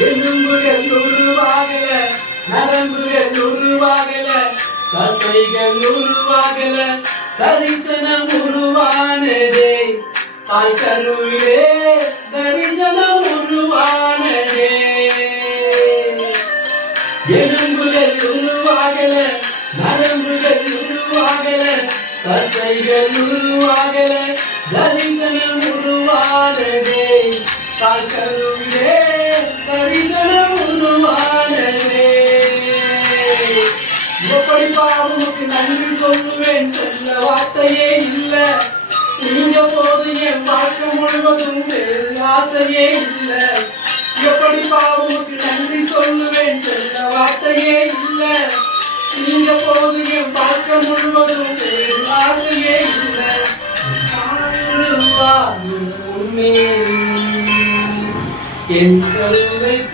எலும்புகள் உருவாகல, நரம்புகள் உருவாகல, தசைகள் உருவாகல, தரிசனம் உருவானதே. தாய் கருவிலே தரிசனம் உருவானதே. எலும்புகள் உருவாகல, நரம்புகள் உருவாகல, தசைகள் உருவாகல, தரிசனம் உருவானதே. தாய் கருவிலே தரிசனம் உருவானதே. எப்படி பாவமுக்கு நன்றி சொல்லுவேன், சொல்ல வார்த்தையே இல்ல. நீங்க போது என் வாழ்க்கை முழுவதும் வேறு ஆசையே இல்ல. எப்படி பாவமுக்கு நன்றி சொல்லுவேன், சொல்ல வார்த்தையே இல்ல. நீங்க போது என் வாழ்க்கை முழுவதும் வேறு ஆசையே இல்ல. என் கருவை